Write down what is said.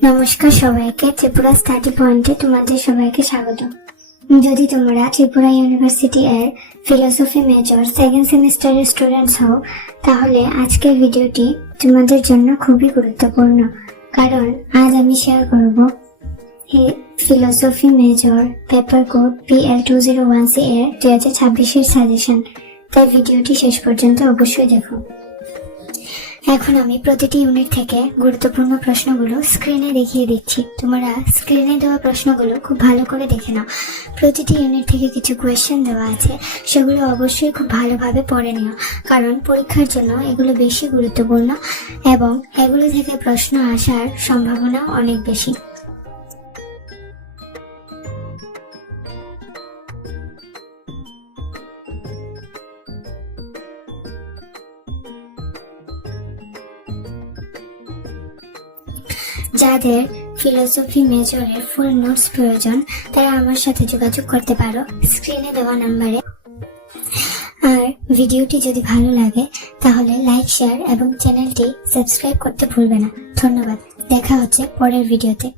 নমস্কার সবাইকে, ত্রিপুরা স্টাডি পয়েন্টে তোমাদের সবাইকে স্বাগত। যদি তোমরা ত্রিপুরা ইউনিভার্সিটি এর ফিলোসফি মেজর সেকেন্ড সেমিস্টারের স্টুডেন্টস হও, তাহলে আজকের ভিডিওটি তোমাদের জন্য খুবই গুরুত্বপূর্ণ, কারণ আজ আমি শেয়ার করব philosophy major paper code PL201C এর 2026 সাজেশন। তাই ভিডিওটি শেষ পর্যন্ত অবশ্যই দেখো। এখন আমি প্রতিটি ইউনিট থেকে গুরুত্বপূর্ণ প্রশ্নগুলো স্ক্রিনে দেখিয়ে দিচ্ছি। তোমরা স্ক্রিনে দেওয়া প্রশ্নগুলো খুব ভালো করে দেখে নাও। প্রতিটি ইউনিট থেকে কিছু কোয়েশ্চেন দেওয়া আছে, সেগুলো অবশ্যই খুব ভালোভাবে পড়ে নিও, কারণ পরীক্ষার জন্য এগুলো বেশি গুরুত্বপূর্ণ এবং এগুলো থেকে প্রশ্ন আসার সম্ভাবনা অনেক বেশি। যাদের ফিলোসফি মেজরের ফুল নোটস প্রয়োজন, তারা আমার সাথে যোগাযোগ করতে পারো স্ক্রিনে দেওয়া নাম্বারে। আর ভিডিওটি যদি ভালো লাগে তাহলে লাইক, শেয়ার এবং চ্যানেলটি সাবস্ক্রাইব করতে ভুলবে না। ধন্যবাদ, দেখা হচ্ছে পরের ভিডিওতে।